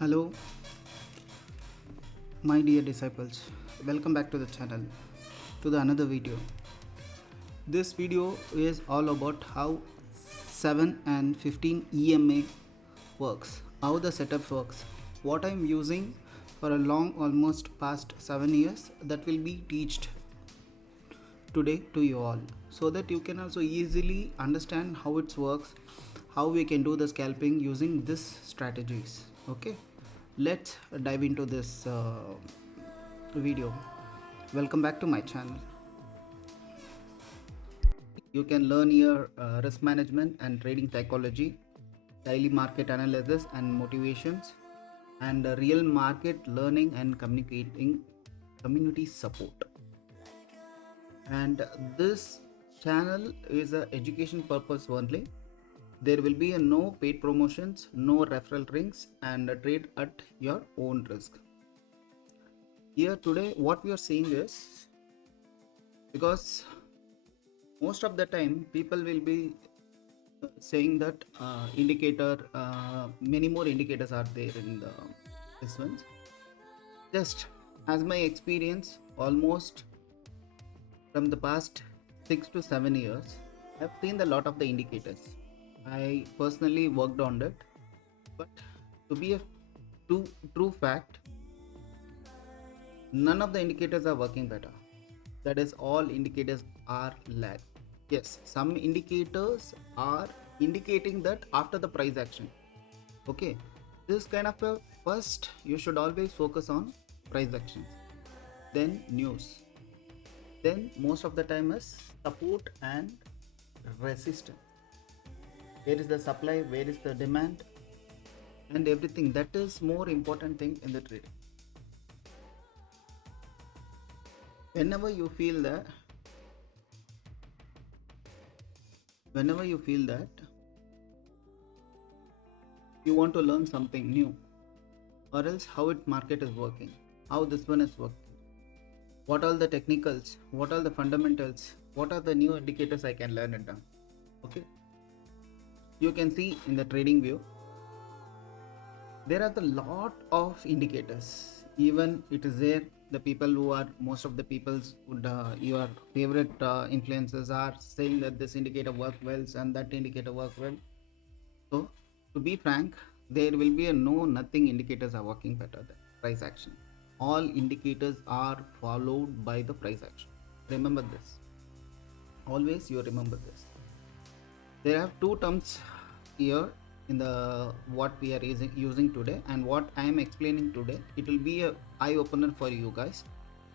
Hello, my dear disciples. Welcome back to the channel, to the another video. This video is all about how 7 and 15 EMA works, how the setup works, what I'm using for a long, almost past 7 years that will be taught today to you all, so that you can also easily understand how it works, how we can do the scalping using this strategies. Okay, let's dive into this video. Welcome back to my channel. You can learn here risk management and trading psychology, daily market analysis and motivations, and real market learning and communicating community support. And this channel is a education purpose only. There will be no paid promotions, no referral links, and trade at your own risk. Here today what we are seeing is, because most of the time people will be saying that many more indicators are there in this ones. Just as my experience, almost from the past 6 to 7 years, I've seen a lot of the indicators. I personally worked on it, but to be a true fact, none of the indicators are working better. That is, all indicators are lag. Yes, some indicators are indicating that after the price action. Okay, this kind of a first you should always focus on price actions, then news, then most of the time is support and resistance. Where is the supply, where is the demand, and everything. That is more important thing in the trading. Whenever you feel that you want to learn something new, or else how it market is working, how this one is working, what are the technicals, what are the fundamentals, what are the new indicators I can learn it down. Okay, you can see in the trading view there are a lot of indicators. Even it is there, the people who are, most of the people's would your favorite influencers are saying that this indicator work well and that indicator work well. So to be frank, there will be nothing indicators are working better than price action. All indicators are followed by the price action. Remember this, always you remember this. There are two terms here in the what we are using today, and what I am explaining today, it will be a eye opener for you guys.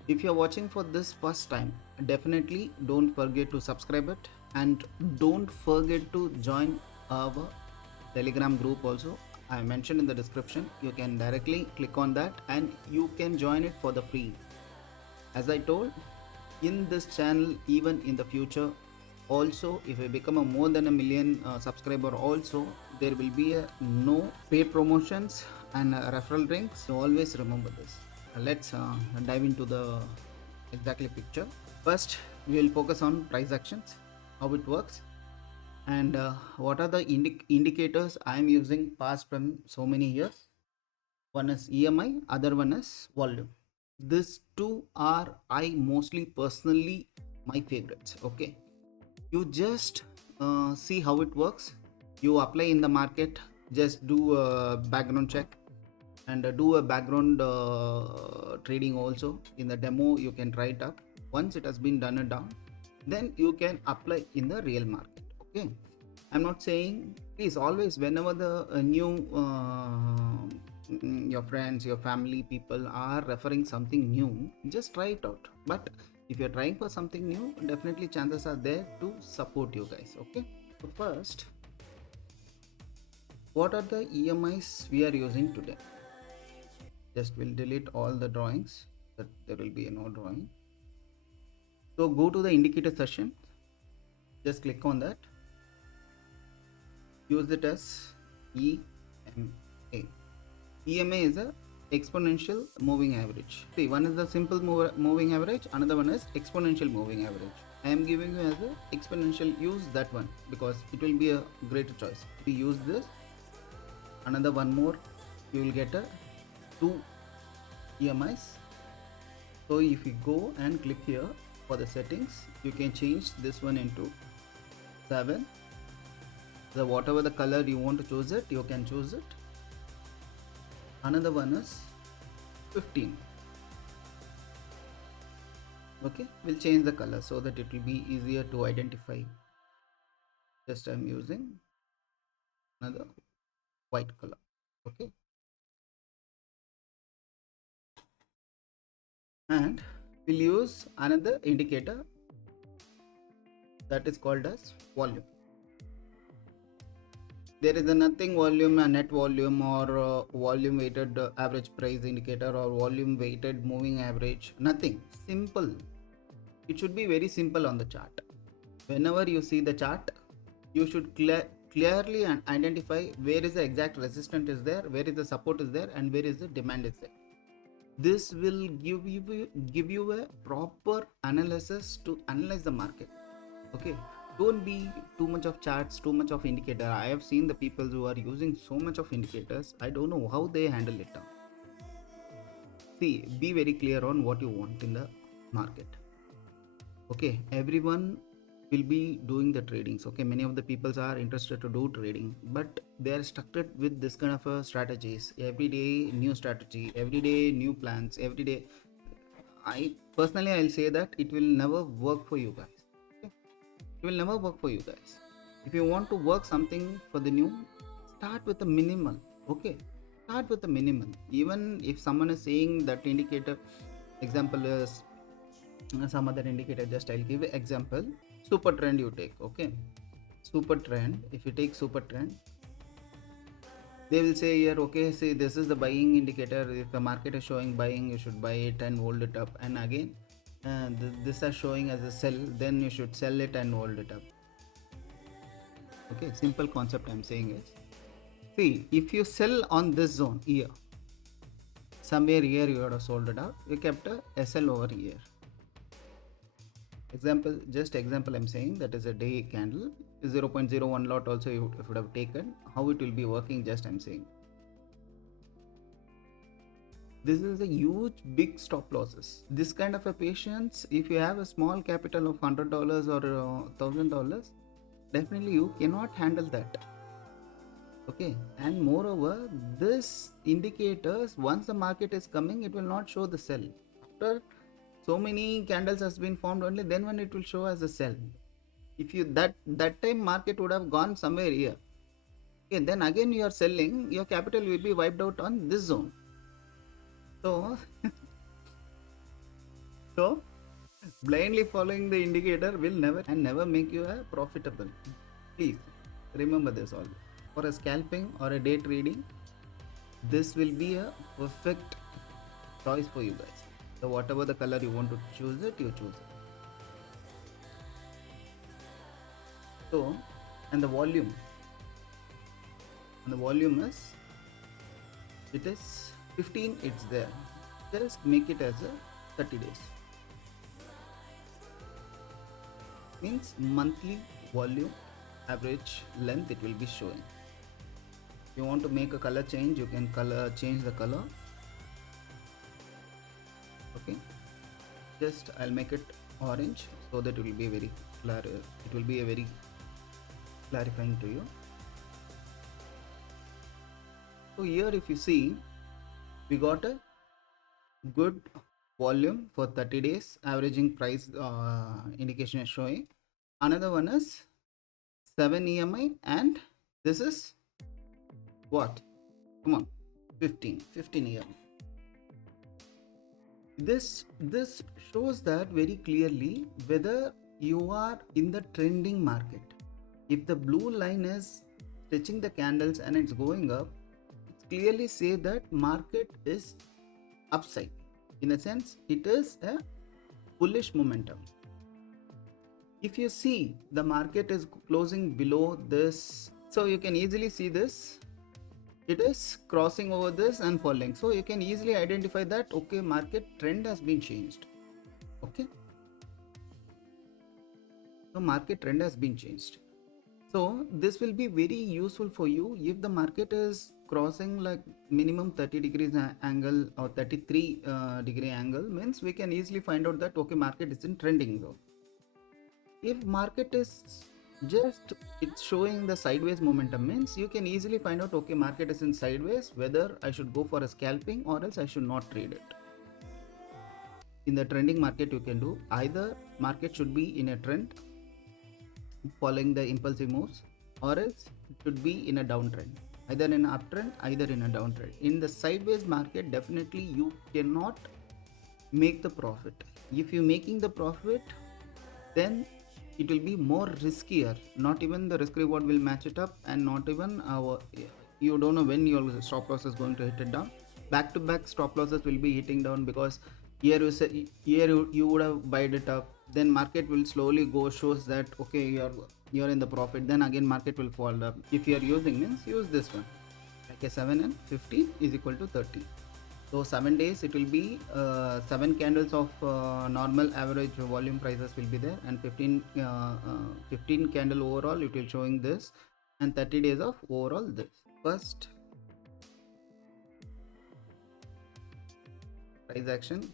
If you are watching for this first time, definitely don't forget to subscribe it, and don't forget to join our Telegram group also. I mentioned in the description. You can directly click on that and you can join it for the free. As I told, in this channel, even in the future also, if I become a more than a million subscriber also, there will be no paid promotions and referral links. So always remember this. Let's dive into the exactly picture. First we will focus on price actions, how it works, and what are the indicators I am using past from so many years. One is EMI, other one is volume. These two are I mostly personally my favorites. Okay, you just see how it works. You apply in the market, just do a background check and do a background trading also. In the demo you can try it up. Once it has been done and down, then you can apply in the real market. Okay, I'm not saying, please always, whenever the new your friends, your family people are referring something new, just try it out. But if you're trying for something new, definitely chances are there to support you guys. Okay, so first, what are the EMIs we are using today? Just will delete all the drawings, that there will be no drawing. So go to the indicator session, just click on that, use it as EMA. EMA is a exponential moving average. See, one is the simple moving average, another one is exponential moving average. I am giving you as a exponential. Use that one because it will be a greater choice. We use this. Another one more you will get a 2 EMIs. So if you go and click here for the settings, you can change this one into 7. The whatever the color you want to choose it, you can choose it. Another one is 15. Okay, we'll change the color so that it will be easier to identify. Just I'm using another white color. Okay, and we'll use another indicator that is called as volume. There is a nothing volume, a net volume, or volume weighted average price indicator, or volume weighted moving average. Nothing. Simple. It should be very simple on the chart. Whenever you see the chart, you should clearly identify where is the exact resistance is there, where is the support is there, and where is the demand is there. This will give you a proper analysis to analyze the market. Okay, don't be too much of charts, too much of indicator. I have seen the people who are using so much of indicators. I don't know how they handle it now. See, be very clear on what you want in the market. Okay, everyone will be doing the tradings. Okay, many of the people are interested to do trading, but they are stuck with this kind of strategies. Every day new strategy, every day new plans, every day. I personally, I'll say that it will never work for you guys. Okay? It will never work for you guys. If you want to work something for the new, start with the minimal. Okay, start with the minimal. Even if someone is saying that indicator, example is some other indicator, just I'll give an example. Super trend you take. Okay, super trend. If you take super trend, they will say here, okay, see, this is the buying indicator. If the market is showing buying, you should buy it and hold it up. And again, this is showing as a sell, then you should sell it and hold it up. Okay, simple concept I'm saying is, see, if you sell on this zone here, somewhere here you would have sold it out, you kept a SL over here. Example, just example I'm saying, that is a day candle, 0.01 lot also you would have taken. How it will be working, just I'm saying. This is a huge big stop losses. This kind of a patience, if you have a small capital of $100 or $1,000, definitely you cannot handle that. Okay, and moreover, this indicators, once the market is coming, it will not show the sell. After so many candles has been formed, only then when it will show as a sell. If you that time market would have gone somewhere here, okay, then again you are selling, your capital will be wiped out on this zone. So so blindly following the indicator will never make you a profitable. Please remember this all. For a scalping or a day trading, this will be a perfect choice for you guys. So whatever the color you want to choose it, you choose it. So, and the volume is, it is 15, it's there. Just make it as a 30 days. Means monthly volume average length it will be showing. If you want to make a color change, you can change the color. Okay, just I'll make it orange so that it will be very clear. It will be a very clarifying to you. So here if you see, we got a good volume for 30 days, averaging price indication is showing. Another one is 7 EMI, and this is what? Come on, 15 EMI. This shows that very clearly whether you are in the trending market. If the blue line is touching the candles and it's going up, it clearly say that market is upside. In a sense, it is a bullish momentum. If you see the market is closing below this, so you can easily see this, it is crossing over this and falling. So you can easily identify that, okay, market trend has been changed. Okay, so market trend has been changed. So this will be very useful for you if the market is crossing like minimum 30 degrees angle or 33 degree angle, means we can easily find out that okay, market isn't trending though. If market is just it's showing the sideways momentum, means you can easily find out okay, market is in sideways, whether I should go for a scalping or else I should not trade it. In the trending market, you can do either market should be in a trend following the impulsive moves, or else it should be in a downtrend, either in an uptrend, either in a downtrend. In the sideways market, definitely you cannot make the profit. If you're making the profit, then it will be more riskier. Not even the risk reward will match it up, and not even you don't know when your stop loss is going to hit it down. Back to back stop losses will be hitting down, because here you say here you would have buyed it up, then market will slowly go, shows that okay, you're in the profit, then again market will fall up. If you are using, means use this one, like a 7 and 15 is equal to 30. So 7 days it will be 7 candles of normal average volume prices will be there, and 15 candle overall it will showing this, and 30 days of overall this. First price action,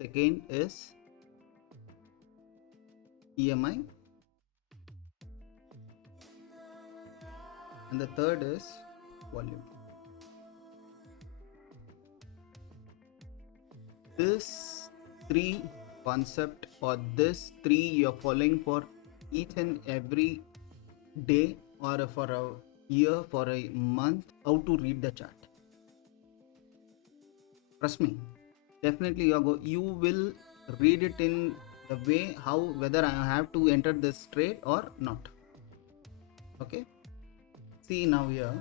second is EMI, and the third is volume. This three concept, or this three you're following for each and every day, or for a year, for a month, how to read the chart. Trust me, definitely you will read it in the way how whether I have to enter this trade or not. Okay, see now here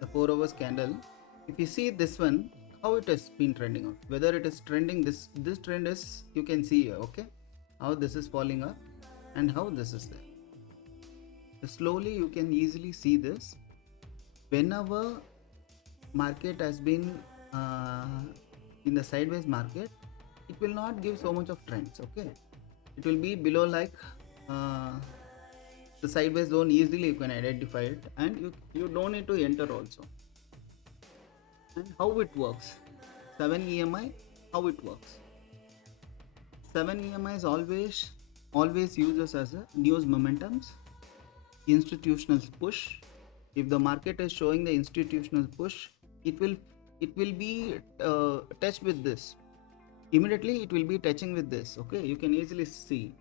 the 4 hours candle. If you see this one, how it has been trending out, whether it is trending, this trend is, you can see here, okay, how this is falling up and how this is there. So slowly you can easily see this. Whenever market has been in the sideways market, it will not give so much of trends. Okay, it will be below, like the sideways zone, easily you can identify it, and you don't need to enter also. And how it works, 7 EMI, how it works, 7 EMI is always uses as a news momentums, institutional push. If the market is showing the institutional push, it will be touched with this immediately, it will be touching with this. Okay, you can easily see.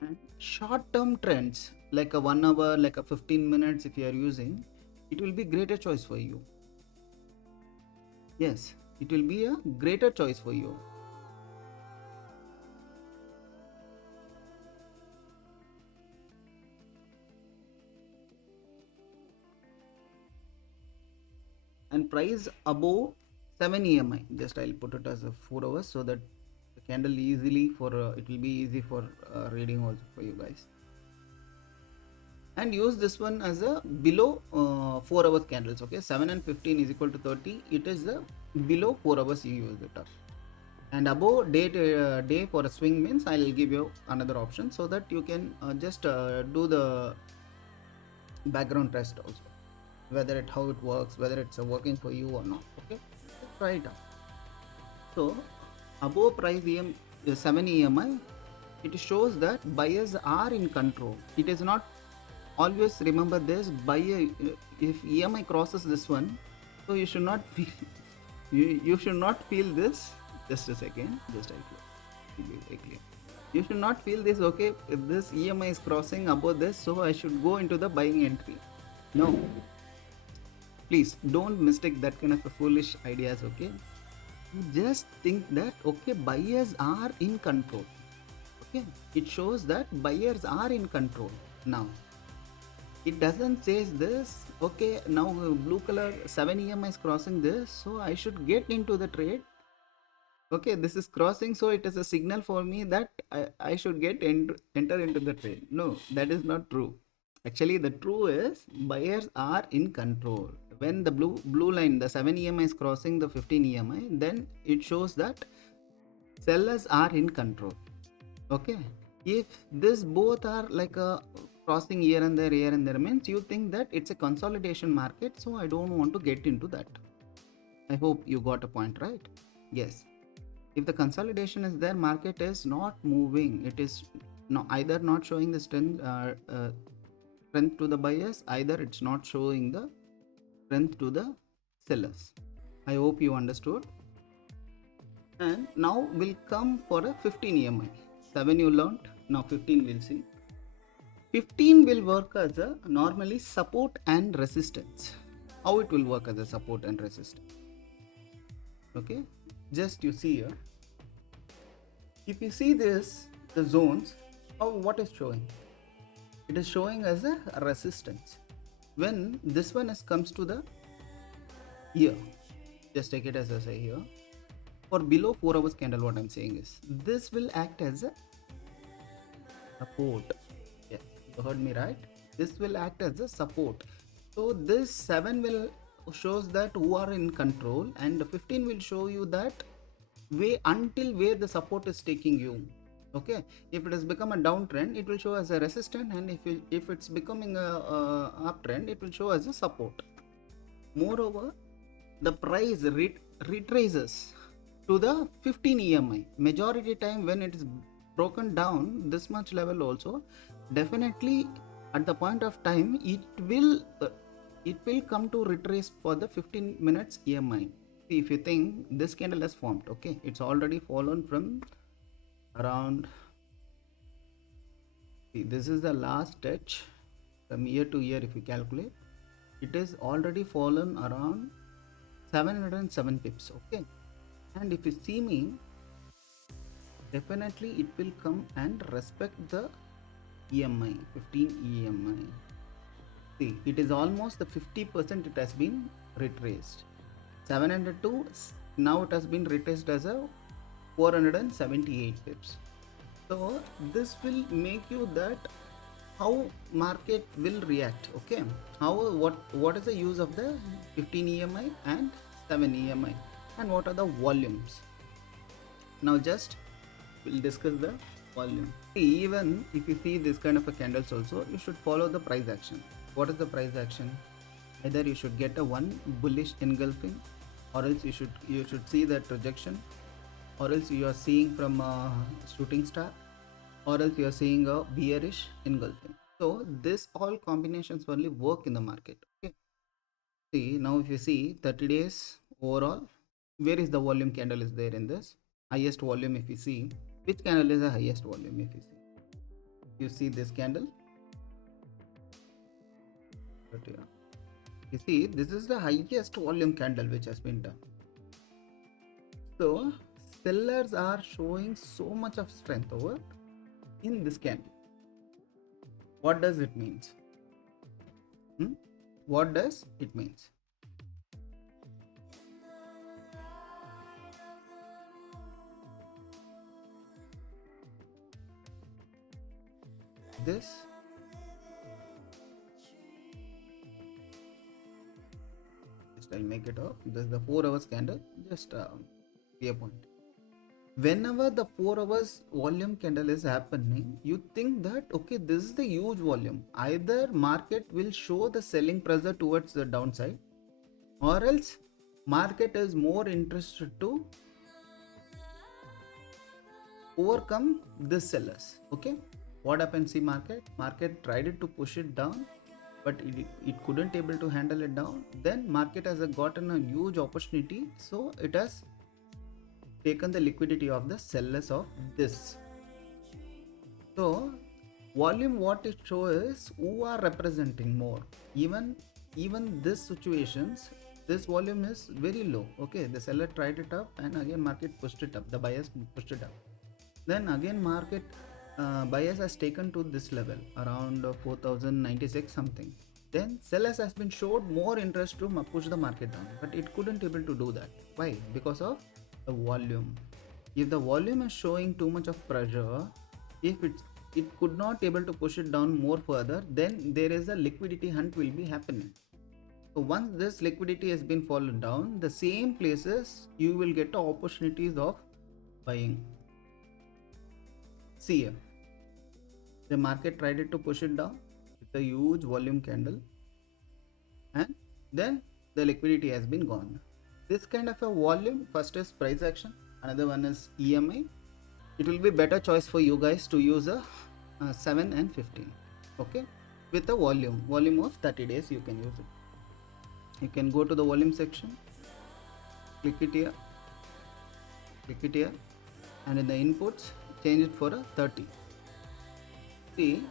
And short term trends, like a 1 hour, like a 15 minutes, if you are using, it will be greater choice for you. Yes, it will be a greater choice for you. And price above 7 EMI, just I'll put it as a 4 hours, so that the candle easily for it will be easy for reading also for you guys. And use this one as a below 4 hours candles. Okay, 7 and 15 is equal to 30, it is the below 4 hours you use it up. And above day for a swing, means I will give you another option, so that you can just do the background test also, whether it how it works, whether it's working for you or not. Okay, let's try it out. So above price 7 EMI, it shows that buyers are in control. It is not, always remember this, buyer, if EMI crosses this one, so you should not feel you should not feel this. Just a second, just I be very clear. You should not feel this, okay, if this EMI is crossing above this, so I should go into the buying entry. No, please don't mistake that kind of a foolish ideas. Okay, just think that okay, buyers are in control. Okay, it shows that buyers are in control. Now it doesn't say this, okay, now blue color 7 EMI is crossing this, so I should get into the trade. Okay, this is crossing, so it is a signal for me that I should get enter into the trade. No, that is not true. Actually, the true is buyers are in control. When the blue line, the 7 EMI is crossing the 15 EMI, then it shows that sellers are in control. Okay, if this both are like a crossing here and there means you think that it's a consolidation market, so I don't want to get into that. I hope you got a point, right? Yes, if the consolidation is there, market is not moving, it is either not showing the strength to the buyers, either it's not showing the strength to the sellers. I hope you understood. And now we'll come for a 15 EMI. 7 you learned, now 15 we'll see. 15 will work as a normally support and resistance. How it will work as a support and resistance? Okay, just you see here. If you see this, the zones, what is showing? It is showing as a resistance. When this one comes to the here, just take it as I say here. For below 4 hours candle, what I'm saying is this will act as a support. Yes, you heard me right. This will act as a support. So this 7 will shows that who are in control, and the 15 will show you that way until where the support is taking you. Okay, if it has become a downtrend, it will show as a resistance, and if it's becoming a uptrend, it will show as a support. Moreover, the price retraces to the 15 EMI. Majority time when it is broken down this much level also, definitely at the point of time it will come to retrace for the 15 minutes EMI. See, if you think this candle has formed, okay, it's already fallen from around, see, this is the last touch from year to year. If you calculate, it is already fallen around 707 pips. Okay, and if you see me, definitely it will come and respect the EMI, 15 EMI. See, it is almost the 50% it has been retraced. 702, now it has been retraced as a 478 pips. So this will make you that how market will react. Okay, how what is the use of the 15 EMI and 7 EMI, and what are the volumes? Now just we'll discuss the volume. Even if you see this kind of a candles also, you should follow the price action. What is the price action? Either you should get a one bullish engulfing, or else you should see that rejection, or else you are seeing from a shooting star, or else you are seeing a bearish engulfing. So this all combinations only work in the market. Okay, see, now if you see 30 days overall, where is the volume candle is there in this highest volume? If you see, which candle is the highest volume? If you see this candle, but yeah, you see this is the highest volume candle which has been done. So sellers are showing so much of strength over in this candle. What does it means? What does it means? This just I'll make it up. This is the 4 hours candle. Just be a point. Whenever the 4 hours volume candle is happening, you think that okay, this is the huge volume. Either market will show the selling pressure towards the downside, or else market is more interested to overcome the sellers. Okay, what happens? See, market tried to push it down, but it couldn't able to handle it down. Then market has gotten a huge opportunity, so it has taken the liquidity of the sellers of this. So volume, what it shows is who are representing more. Even this situations, this volume is very low. Okay, the seller tried it up, and again market pushed it up, the buyers pushed it up. Then again market buyers has taken to this level around 4096 something. Then sellers has been showed more interest to push the market down, but it couldn't able to do that. Why? Because of the volume. If the volume is showing too much of pressure, if it could not able to push it down more further, then there is a liquidity hunt will be happening. So once this liquidity has been fallen down, the same places you will get opportunities of buying. See here, the market tried to push it down with a huge volume candle, and then the liquidity has been gone. This kind of a volume, first is price action, another one is EMA. It will be better choice for you guys to use a 7 and 15, okay, with a volume of 30 days. You can use it. You can go to the volume section, click it here, and in the inputs change it for a 30. See,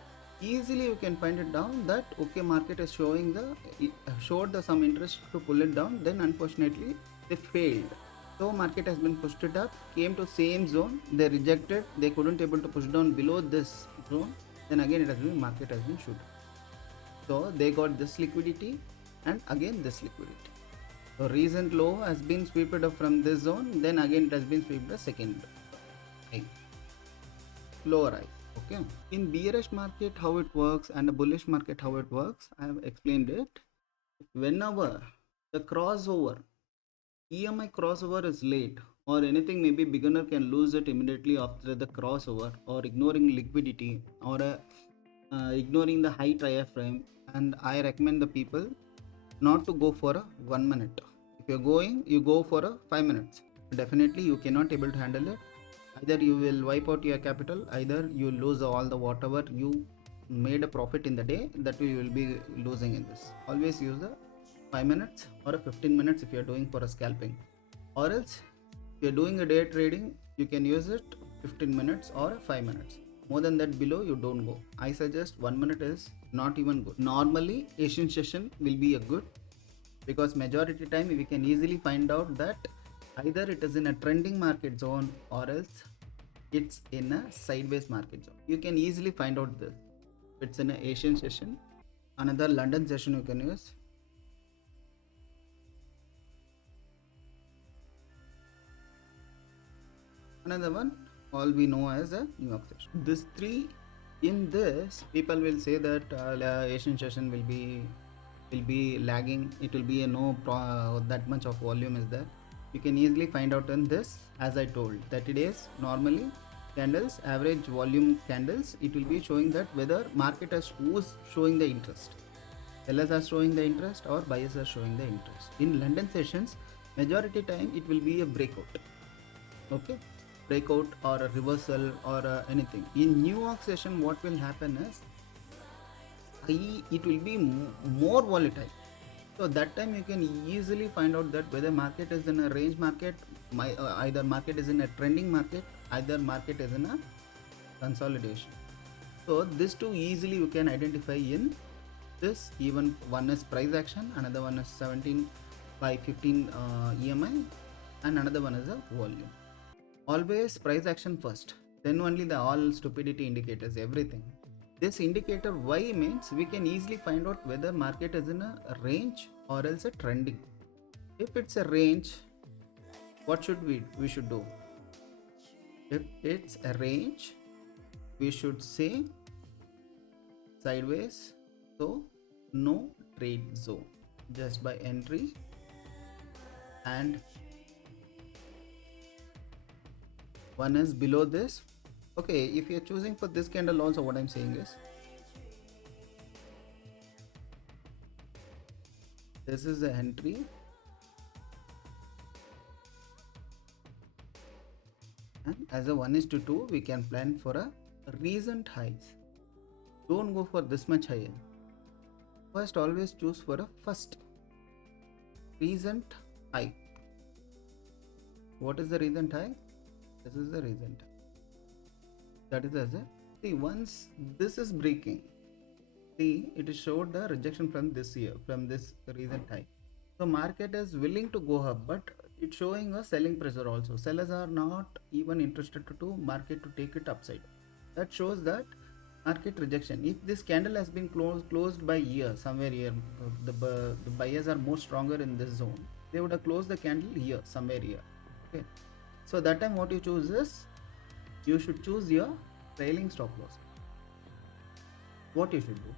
easily you can find it down that okay, market is showing showed the some interest to pull it down, then unfortunately they failed. So market has been pushed it up, came to same zone, they rejected, they couldn't able to push down below this zone, then again market has been shoot. So they got this liquidity and again this liquidity. So recent low has been swept up from this zone, then again it has been swept the second high, lower high. Okay, in bearish market how it works and a bullish market how it works, I have explained it. Whenever the crossover, EMI crossover is late or anything, maybe beginner can lose it immediately after the crossover, or ignoring liquidity, or ignoring the high trial frame, and I recommend the people not to go for a 1 minute. If you're going, you go for a 5 minutes. Definitely you cannot able to handle it. Either you will wipe out your capital, either you lose all the whatever you made a profit in the day, that you will be losing in this. Always use the 5 minutes or a 15 minutes if you are doing for a scalping, or else if you are doing a day trading, you can use it 15 minutes or 5 minutes. More than that below you don't go. I suggest 1 minute is not even good. Normally Asian session will be a good, because majority time we can easily find out that either it is in a trending market zone or else it's in a sideways market zone. You can easily find out this. It's in an Asian session. Another London session you can use. Another one all we know as a New York session. This three, in this people will say that Asian session will be lagging. It will be a that much of volume is there. You can easily find out in this, as I told, 30 days normally candles, average volume candles, it will be showing that whether market is who's showing the interest. Sellers are showing the interest or buyers are showing the interest. In London sessions, majority time it will be a breakout. Okay, breakout or a reversal or anything. In New York session, what will happen is it will be more volatile. So that time you can easily find out that whether market is in a range market, either market is in a trending market, either market is in a consolidation. So this two easily you can identify in this. Even one is price action, another one is 17 by 15 EMI, and another one is a volume. Always price action first, then only the all stupidity indicators, everything. This indicator Y means we can easily find out whether market is in a range or else a trending. If it's a range, what should we should do? If it's a range, we should say sideways, so no trade zone, just by entry. And one is below this. Okay, if you're choosing for this candle also, what I'm saying is this is the entry, and as a 1:2 we can plan for a recent highs. Don't go for this much higher. First always choose for a first recent high. What is the recent high? This is the recent high. That is as a, see, once this is breaking, see, it is showed the rejection from this year, from this recent high. So market is willing to go up, but it's showing a selling pressure also. Sellers are not even interested to market to take it upside. That shows that market rejection. If this candle has been closed by here, somewhere here, the buyers are more stronger in this zone, they would have closed the candle here, somewhere here. Okay, so that time what you choose is, you should choose your trailing stop loss. What you should do?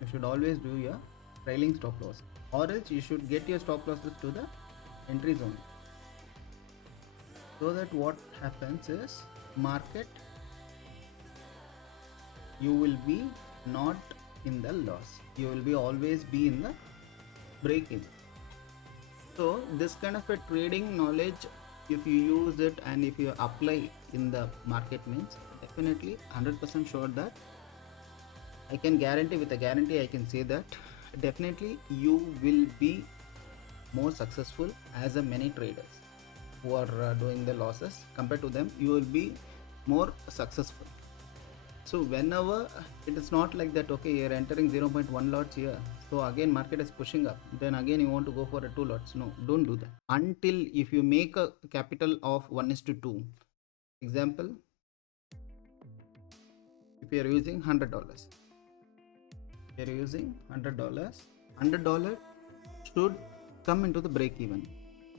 You should always do your trailing stop loss, or else you should get your stop losses to the entry zone. So that what happens is market you will be not in the loss, you will be always be in the break even. So this kind of a trading knowledge, if you use it and if you apply in the market, means definitely 100% sure that I can guarantee, with a guarantee I can say that definitely you will be more successful as a many traders who are doing the losses. Compared to them, you will be more successful. So whenever it is not like that, okay, you're entering 0.1 lots here, so again market is pushing up, then again you want to go for a 2 lots. No, don't do that. Until if you make a capital of 1:2, example, if you're using $100, you're using $100 should come into the break even.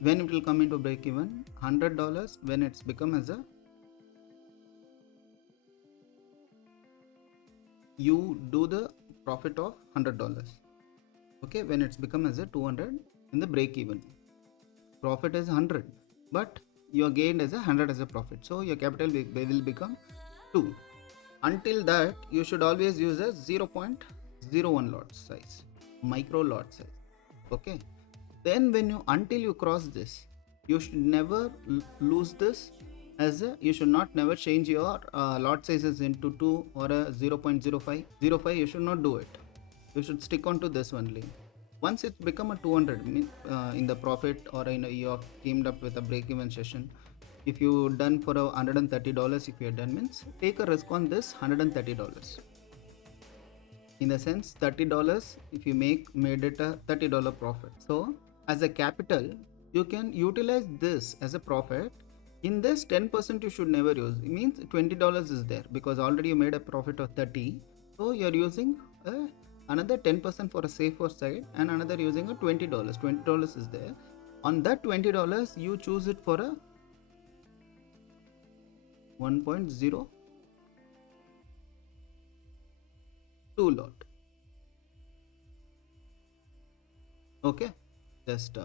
When it will come into break even, $100 when it's become as a, you do the profit of $100. Okay, when it's become as a 200 in the break even, profit is 100, but you are gained as a 100 as a profit, so your capital will become 2. Until that, you should always use a 0.01 lot size, micro lot size. Okay, then when you, until you cross this, you should never lose this as a, you should not never change your lot sizes into 2 or a 0.05. You should not do it. You should stick on to this only. Once it's become a 200 in the profit, or you have teamed up with a break even session, if you done for a $130, if you're done, means take a risk on this $130. In the sense, $30 if you made it a $30 profit. So as a capital, you can utilize this as a profit. In this 10% you should never use. It means $20 is there because already you made a profit of 30. So you're using another 10% for a safer side, and another using a $20. $20 is there. On that $20, you choose it for a 1.02 lot. Okay, just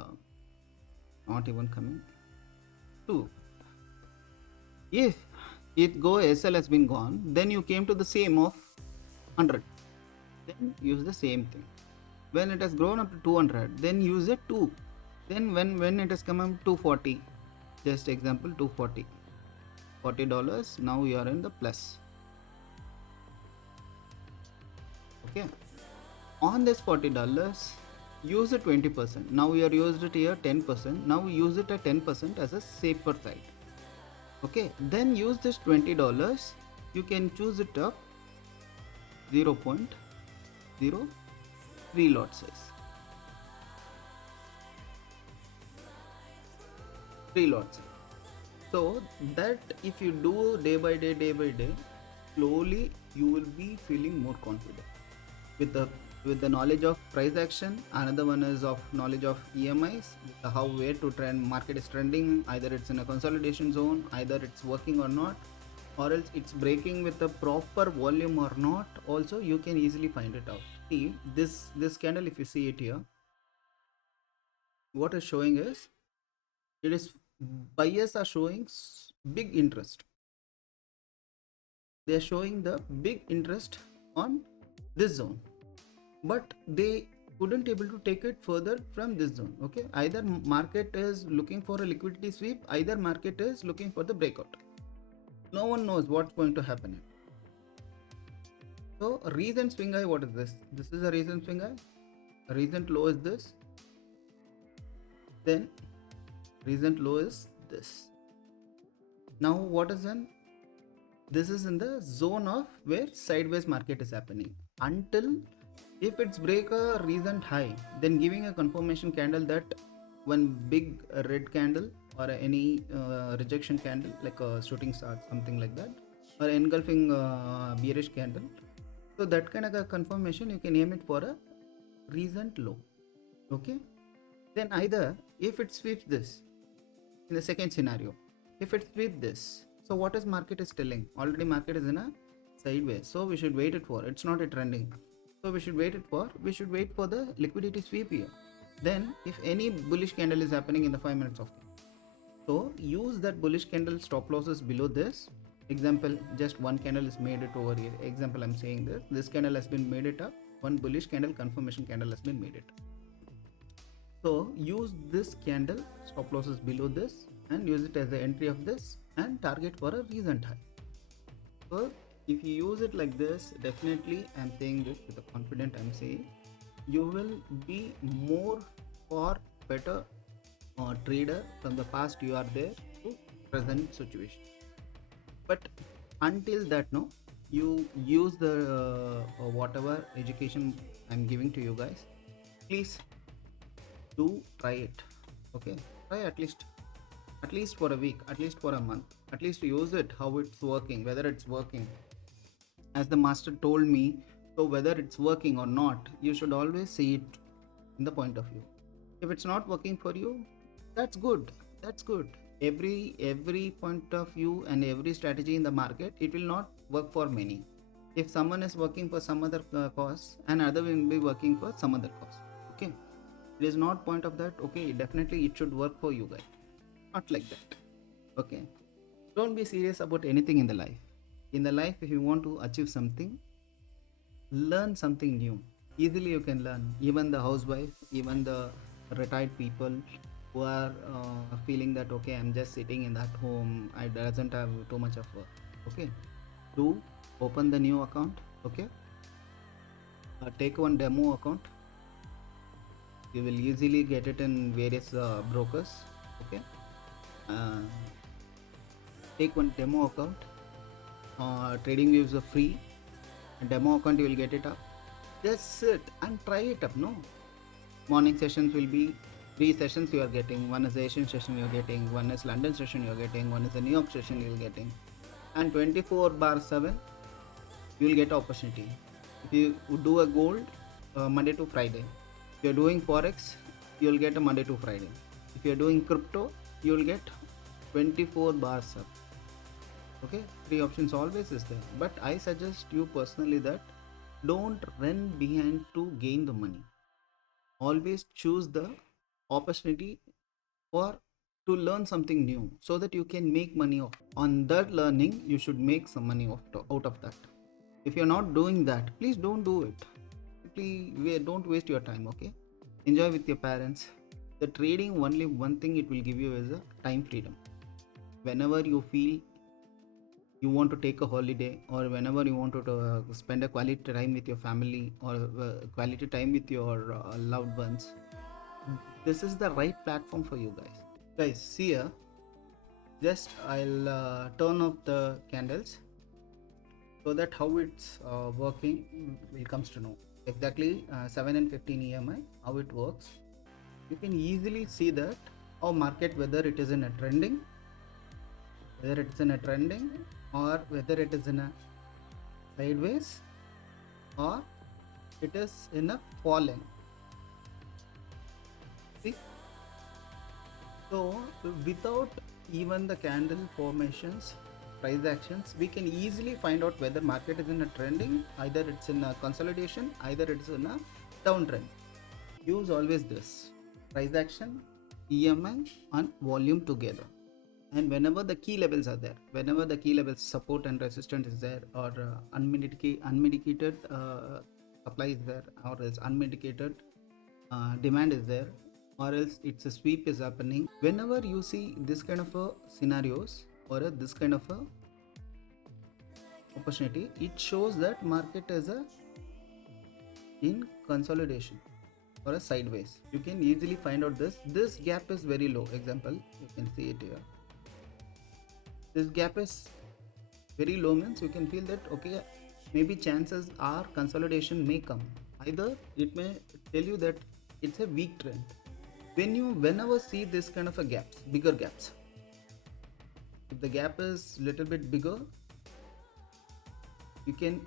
not even coming. 2. If it go SL has been gone, then you came to the same of 100. Then use the same thing. When it has grown up to 200, then use it 2. Then when it has come up to 240, just example 240, $40, now you are in the plus. Okay, on this $40, use it 20%. Now you are used it here 10%. Now use it at 10% as a safer side. Okay, then use this $20. You can choose it up 0.03 lot size. 3 lots. So that if you do day by day, slowly you will be feeling more confident with the knowledge of price action. Another one is of knowledge of EMIs, how where to trend, market is trending, either it's in a consolidation zone, either it's working or not, or else it's breaking with a proper volume or not. Also you can easily find it out. See this candle, if you see it here, what is showing is, it is buyers are showing big interest. They are showing the big interest on this zone, but they couldn't able to take it further from this zone. Okay, either market is looking for a liquidity sweep, either market is looking for the breakout. No one knows what's going to happen. So recent swing high, what is this? This is a recent swing high. Recent low is this. Then recent low is this. Now what is done? This is in the zone of where sideways market is happening. Until if it's break a recent high, then giving a confirmation candle that one big red candle or any rejection candle, like a shooting star, something like that, or engulfing bearish candle. So that kind of a confirmation, you can aim it for a recent low. Okay, then either if it sweeps this, in the second scenario, if it sweeps this, so what is market is telling? Already market is in a sideways, so we should wait it for, it's not a trending, so we should wait for the liquidity sweep here. Then if any bullish candle is happening in the 5 minutes of time, so use that bullish candle stop losses below this, Example, just one candle is made it over here. Example, I'm saying this candle has been made it up, one bullish candle, confirmation candle has been made it. So use this candle, stop losses below this, and use it as the entry of this and target for a recent high. So if you use it like this, definitely, I'm saying this with a confident, I'm saying you will be more or better trader from the past you are there to present situation. But until that, no, you use the whatever education I'm giving to you guys, please do try it. Okay, try at least for a week, at least for a month, at least use it, how it's working, whether it's working as the master told me. So whether it's working or not, you should always see it in the point of view. If it's not working for you, that's good, that's good. Every point of view and every strategy in the market, it will not work for many. If someone is working for some other cause, another will be working for some other cause. Okay, it is not point of that. Okay, definitely it should work for you guys, not like that. Okay, don't be serious about anything in the life. In the life, if you want to achieve something, learn something new. Easily you can learn. Even the housewife, even the retired people who are feeling that okay, I'm just sitting in that home, I doesn't have too much of work. Okay, do open the new account. Okay, take one demo account. You will easily get it in various brokers. Okay, uh, take one demo account. Trading views are free. A demo account, you will get it up. Just sit and try it up. No, morning sessions will be 3 sessions you are getting. One is the Asian session you are getting, one is London session you are getting, one is the New York session you are getting, and 24/7 you will get opportunity. If you do a gold, Monday to Friday. If you are doing forex, you will get a Monday to Friday. If you are doing crypto, you will get 24/7. Okay, 3 options always is there, but I suggest you personally that don't run behind to gain the money. Always choose the opportunity for to learn something new so that you can make money off on that learning. You should make some money out of that. If you're not doing that, please don't do it. Please don't waste your time. Okay, enjoy with your parents. The trading, only one thing it will give you is a time freedom. Whenever you feel you want to take a holiday, or whenever you want to spend a quality time with your family, or quality time with your loved ones, this is the right platform for you guys. See here, just I'll turn off the candles so that how it's working will comes to know exactly. 7 and 15 EMI, how it works. You can easily see that our market, whether it is in a trending, or whether it is in a sideways, or it is in a falling. See, so without even the candle formations, price actions, we can easily find out whether market is in a trending, either it's in a consolidation, either it's in a downtrend. Use always this price action, EMI and volume together. And whenever the key levels are there, whenever the key levels support and resistance is there, or unmedicated supply is there, or else unmedicated demand is there, or else it's a sweep is happening. Whenever you see this kind of scenarios, or this kind of a opportunity, it shows that market is in consolidation or a sideways. You can easily find out this gap is very low. Example, you can see it here. This gap is very low, means you can feel that okay, maybe chances are consolidation may come. Either it may tell you that it's a weak trend. Whenever see this kind of a gaps, bigger gaps, if the gap is little bit bigger, you can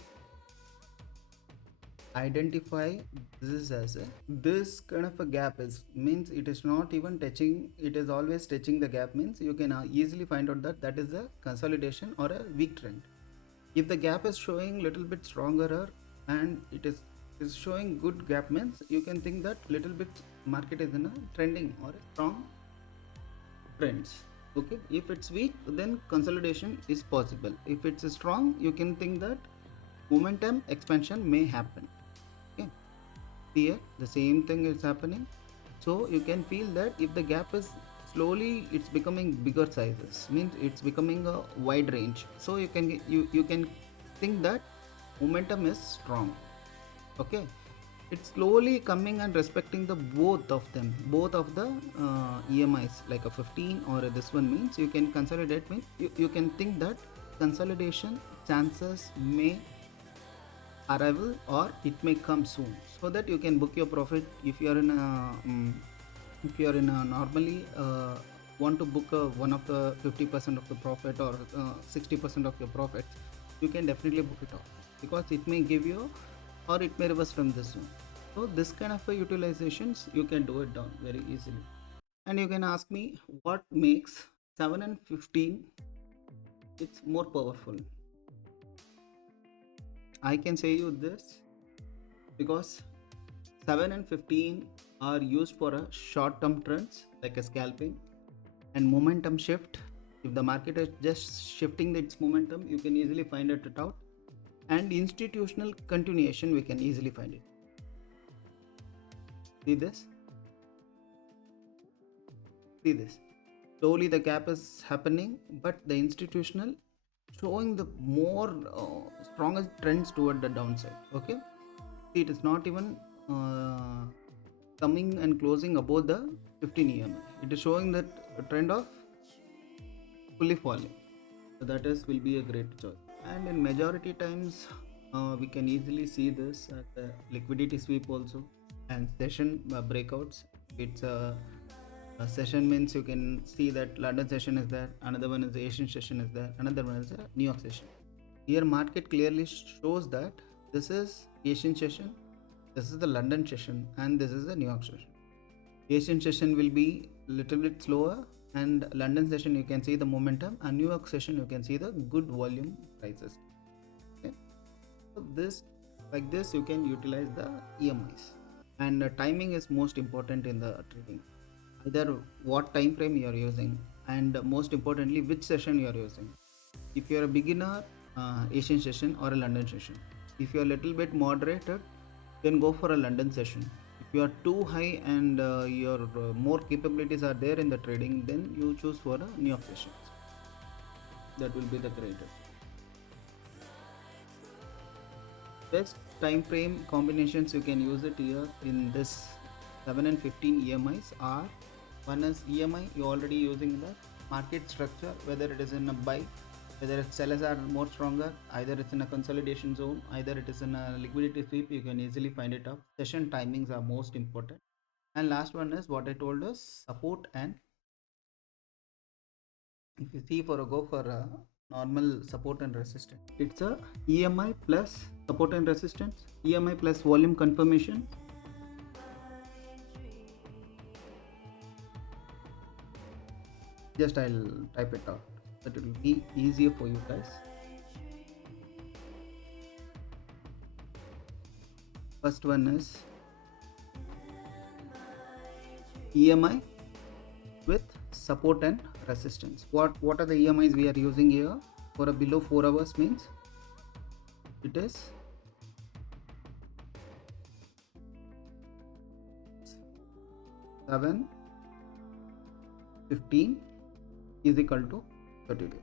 identify this as this kind of a gap is, means it is not even touching, it is always touching the gap, means you can easily find out that is a consolidation or a weak trend. If the gap is showing little bit stronger and it is showing good gap, means you can think that little bit market is in a trending or a strong trends. Okay, if it's weak, then consolidation is possible. If it's strong, you can think that momentum expansion may happen. Okay, here the same thing is happening. So you can feel that if the gap is slowly, it's becoming bigger sizes, means it's becoming a wide range. So you can think that momentum is strong. Okay, it's slowly coming and respecting the both of them, both of the EMIs, like a 15 or this one, means you can consolidate, means you can think that consolidation chances may arrival or it may come soon, so that you can book your profit. If you are in a if you are in a normally want to book one of the 50% of the profit or 60% of your profits, you can definitely book it off, because it may give you or it may reverse from this zone. So this kind of utilizations you can do it down very easily. And you can ask me what makes 7 and 15 it's more powerful. I can say you this because 7 and 15 are used for a short term trends like a scalping and momentum shift. If the market is just shifting its momentum, you can easily find it out. And institutional continuation, we can easily find it. See this? See this? Slowly the gap is happening, but the institutional showing the more strongest trends toward the downside. Okay, see, it is not even coming and closing above the 15 EMA. It is showing that trend of fully falling. So that is will be a great choice. And in majority times, we can easily see this at the liquidity sweep also, and session breakouts. It's a session means you can see that London session is there, another one is the Asian session is there, another one is the New York session. Here market clearly shows that this is Asian session, this is the London session, and this is the New York session. Asian session will be little bit slower, and London session you can see the momentum, and New York session you can see the good volume prices. Okay, so this, like this, you can utilize the EMIs. And timing is most important in the trading. Either what time frame you are using, and most importantly which session you are using. If you are a beginner, Asian session or a London session. If you are a little bit moderated, then go for a London session. If you are too high and your more capabilities are there in the trading, then you choose for a New York session. That will be the greatest. Best time frame combinations you can use it here in this 7 and 15 EMIs are: one is EMI, you already using the market structure, whether it is in a buy, whether its sellers are more stronger, either it's in a consolidation zone, either it is in a liquidity sweep, you can easily find it out. Session timings are most important. And last one is what I told us, support. And if you see for a go for a normal support and resistance, it's a EMI plus support and resistance, EMI plus volume confirmation. Just I'll type it out, that it will be easier for you guys. First one is EMI with support and resistance. What are the EMIs we are using here for a below 4 hours? Means it is 7, 15 is equal to 30 days.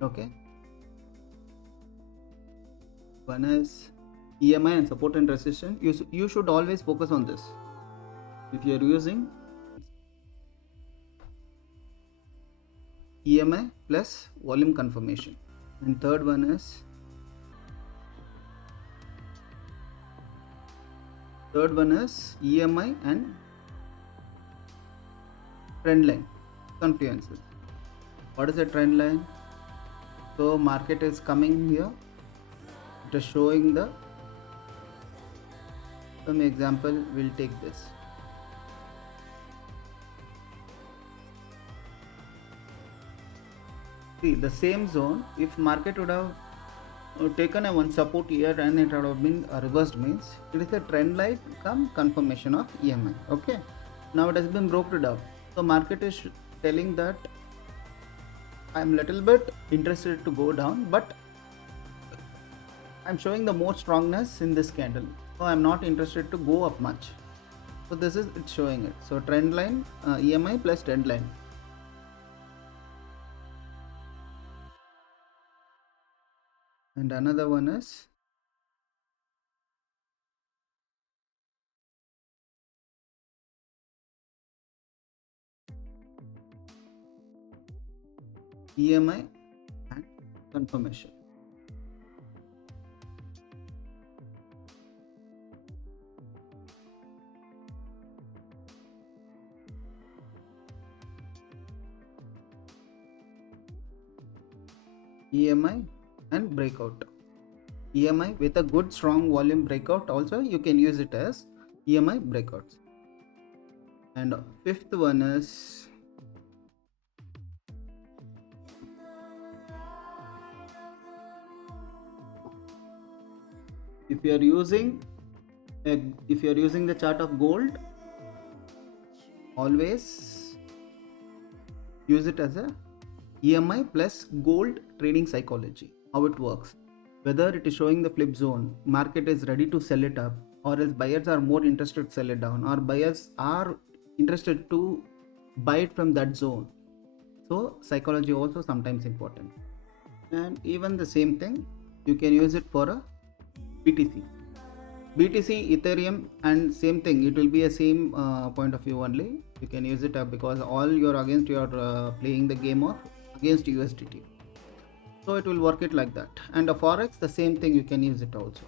Okay, one is EMI and support and resistance. You should always focus on this if you are using EMI plus volume confirmation. And third one is EMI and trend line confluences. What is a trend line? So market is coming here, it is showing the, some example we'll take this. See the same zone, if market would have taken a one support here and it would have been reversed, means it is a trend line come confirmation of EMI. Okay, Now it has been broken down. So market is telling that I'm little bit interested to go down, but I'm showing the more strongness in this candle, so I'm not interested to go up much. So this is it's showing it. So trend line, EMI plus trend line. And another one is EMI and confirmation. EMI and breakout. EMI with a good strong volume breakout, also you can use it as EMI breakouts. And fifth one is if you are using the chart of gold, always use it as a EMI plus gold trading psychology. How it works, whether it is showing the flip zone, market is ready to sell it up, or else buyers are more interested to sell it down, or buyers are interested to buy it from that zone. So psychology also sometimes important. And even the same thing you can use it for a BTC, Ethereum, and same thing. It will be a same point of view only. You can use it because all you're against, you're playing the game of against USDT. So it will work it like that. And a forex, the same thing. You can use it also.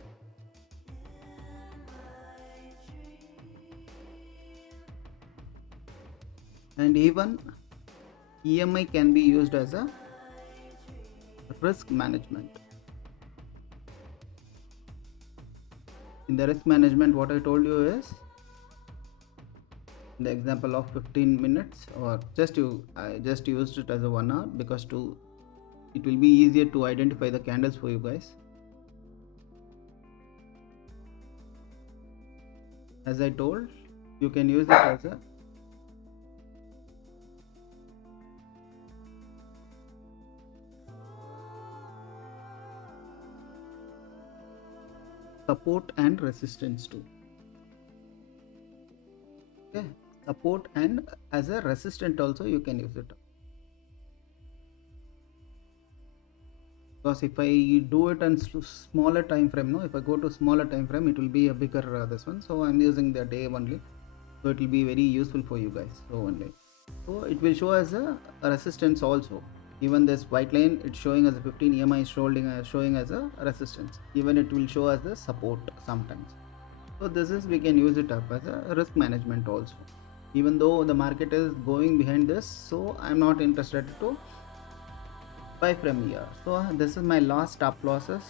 And even EMI can be used as a risk management. In the risk management, what I told you is the example of 15 minutes, or I just used it as a 1 hour because it will be easier to identify the candles for you guys. As I told, you can use it as a support and resistance too. Okay, support and as a resistant also you can use it. Because if I do it on smaller time frame, no, if I go to smaller time frame, it will be a bigger this one. So I'm using the day only, so it will be very useful for you guys. So only, so it will show as a resistance also. Even this white line, it's showing as a 15, EMI is showing as a resistance. Even it will show as a support sometimes. So this is, we can use it up as a risk management also. Even though the market is going behind this, so I'm not interested to buy from here. So this is my last stop losses,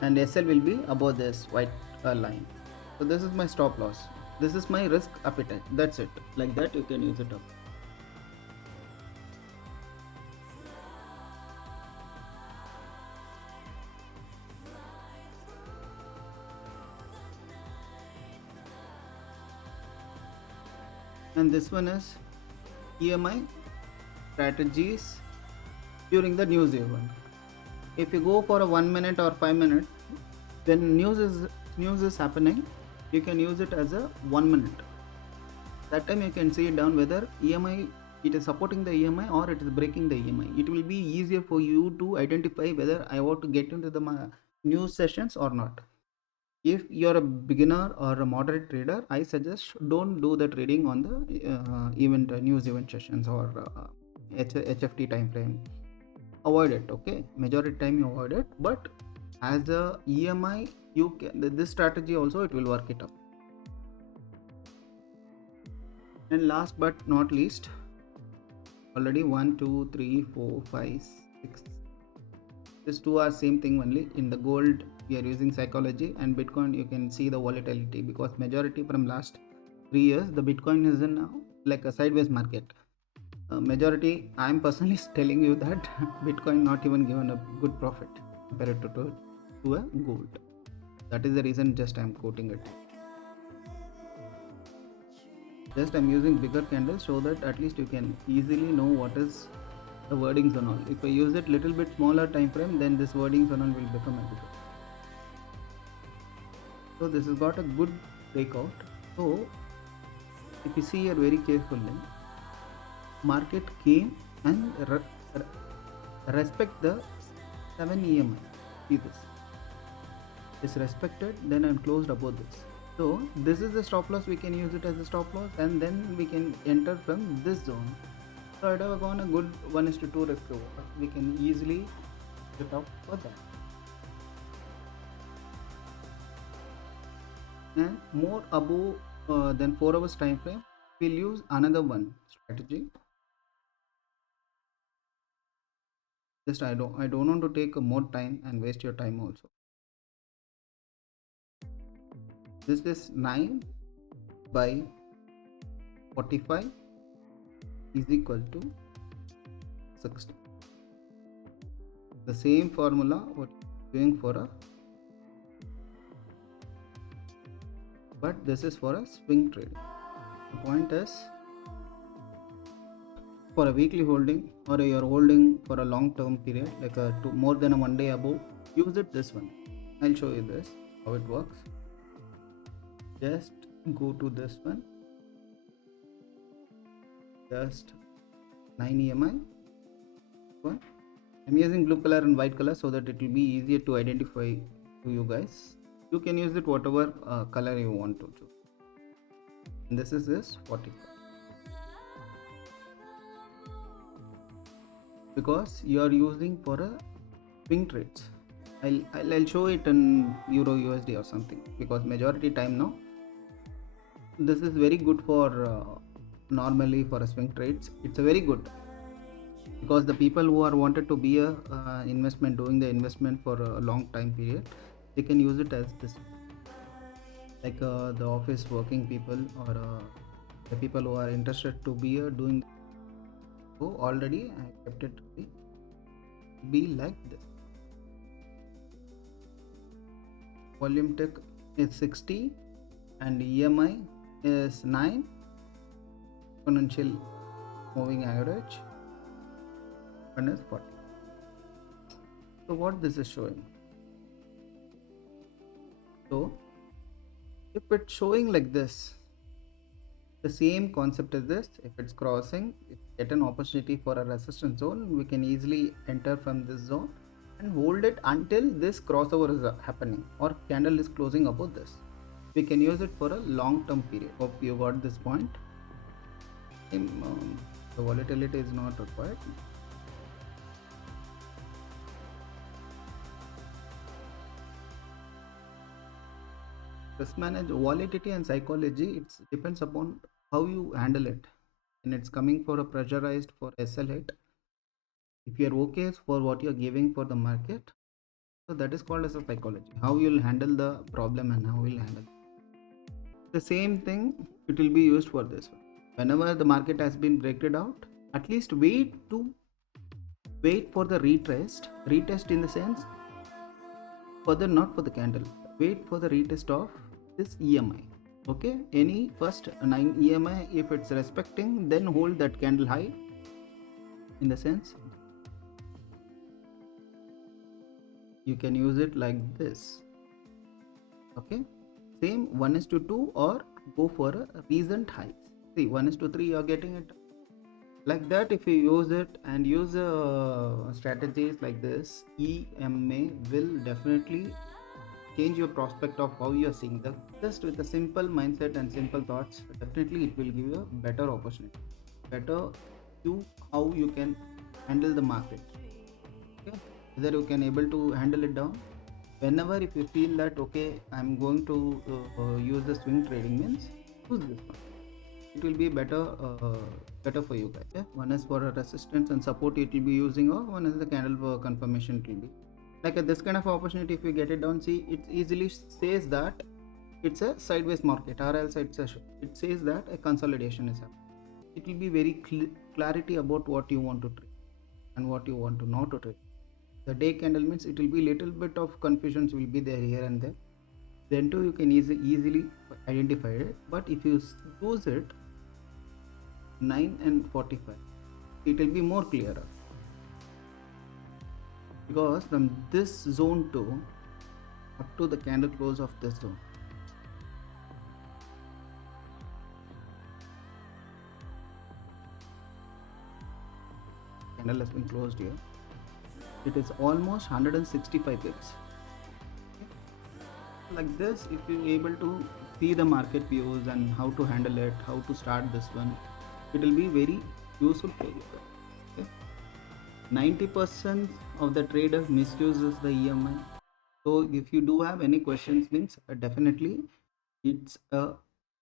and SL will be above this white line. So this is my stop loss. This is my risk appetite. That's it. Like that you can use it up. And this one is EMI strategies during the news event. If you go for a 1 minute or 5 minutes, when news is happening, you can use it as a 1 minute. That time you can see down whether EMI, it is supporting the EMI or it is breaking the EMI. It will be easier for you to identify whether I want to get into the news sessions or not. If you're a beginner or a moderate trader, I suggest don't do the trading on the news event sessions or HFT time frame. Avoid it. Okay, majority time you avoid it, but as a EMI, you can, this strategy also it will work it up. And last but not least, already 1 2 3 4 5 6, these two are same thing only. In the gold we are using psychology, and Bitcoin you can see the volatility, because majority from last 3 years the Bitcoin is in now like a sideways market. Majority, I'm personally telling you that Bitcoin not even given a good profit compared to a gold. That is the reason just I'm quoting it. Just I'm using bigger candles so that at least you can easily know what is the wordings and all. If I use it little bit smaller time frame, then this wordings and all will become a bigger. So this has got a good breakout. So if you see here very carefully, market came and respect the 7 EMA. See this. Is respected, then I'm closed above this. So this is the stop loss. We can use it as a stop loss, and then we can enter from this zone. So I'd have gone a good 1:2 risk reward. We can easily get out for that. And more above than 4 hours time frame, we'll use another one strategy. Just I don't want to take more time and waste your time also. This is 9 by 45 is equal to 60. The same formula what doing for a, but this is for a swing trade. The point is, for a weekly holding or you're holding for a long term period, like more than a 1 day above, use it this one. I'll show you this how it works. Just go to this one, just 9 EMI one. I'm using blue color and white color so that it will be easier to identify to you guys. You can use it whatever color you want to choose. And this is this 45. Because you are using for a swing trades. I'll show it in Euro USD or something, because majority time now this is very good for normally for a swing trades. It's a very good, because the people who are wanted to be a investment, doing the investment for a long time period, they can use it as this, like the office working people or the people who are interested to be doing. So already I kept it to be like this. Volume tick is 60 and EMI is 9, exponential moving average, and is 40. So what this is showing? So if it's showing like this, the same concept is this. If it's crossing, if we get an opportunity for a resistance zone, we can easily enter from this zone and hold it until this crossover is happening or candle is closing above this. We can use it for a long term period. Hope you got this point. The volatility is not required. Risk manage volatility and psychology. It depends upon how you handle it. And it's coming for a pressurized for SL hit. If you're okay for what you're giving for the market, so that is called as a psychology. How you'll handle the problem and how you'll handle it. The same thing it will be used for this one. Whenever the market has been breaked out, at least wait for the retest in the sense further, not for the candle, wait for the retest of this EMI. Okay, any first 9 EMI, if it's respecting, then hold that candle high, in the sense you can use it like this. Okay, same 1:2 or go for a recent highs. See 1:3 you're getting it like that. If you use it and use strategies like this, EMA will definitely change your prospect of how you are seeing the, just with a simple mindset and simple thoughts. Definitely it will give you a better opportunity, better you how you can handle the market. Okay, whether you can able to handle it down. Whenever if you feel that okay, I'm going to use the swing trading, means use this one. It will be better for you guys. Yeah? One is for a resistance and support it will be using, or one is the candle confirmation it will be. Like this kind of opportunity, if you get it down, see it easily says that it's a sideways market, or else it says that a consolidation is happening. It will be very clarity about what you want to trade and what you want to not to trade. The day candle means it will be little bit of confusions will be there here and there. Then too you can easily identify it. But if you use it 9 and 45, it will be more clearer, because from this zone to up to the candle close of this zone, candle has been closed here, it is almost 165 pips. Like this, if you're able to see the market views and how to handle it, how to start this one, it will be very useful for you. Okay? 90% of the traders misuses the EMI. So if you do have any questions, means definitely it's a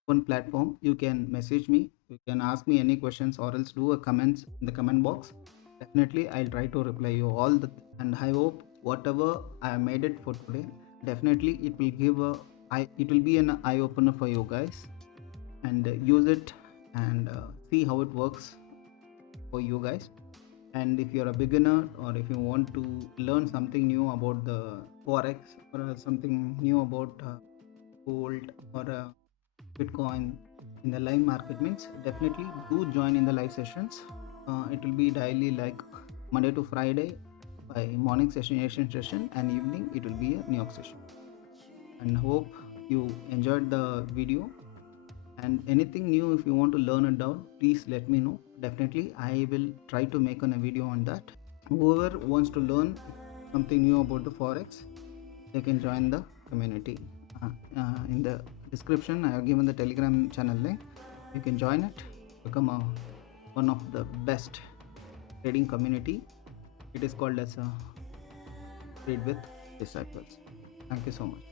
one platform. You can message me, you can ask me any questions, or else do a comments in the comment box. Definitely I'll try to reply you all the, and I hope whatever I made it for today, definitely it will give a it will be an eye opener for you guys, and use it, and see how it works for you guys. And if you're a beginner, or if you want to learn something new about the forex, or something new about gold, or bitcoin in the live market, means definitely do join in the live sessions. It will be daily, like Monday to Friday, by morning session, Asian session, and evening it will be a New York session. And hope you enjoyed the video, and anything new if you want to learn it down, please let me know. Definitely I will try to make a video on that. Whoever wants to learn something new about the forex, they can join the community. In the description I have given the Telegram channel link. You can join it, become one of the best trading community. It is called as Trade with Disciples. Thank you so much.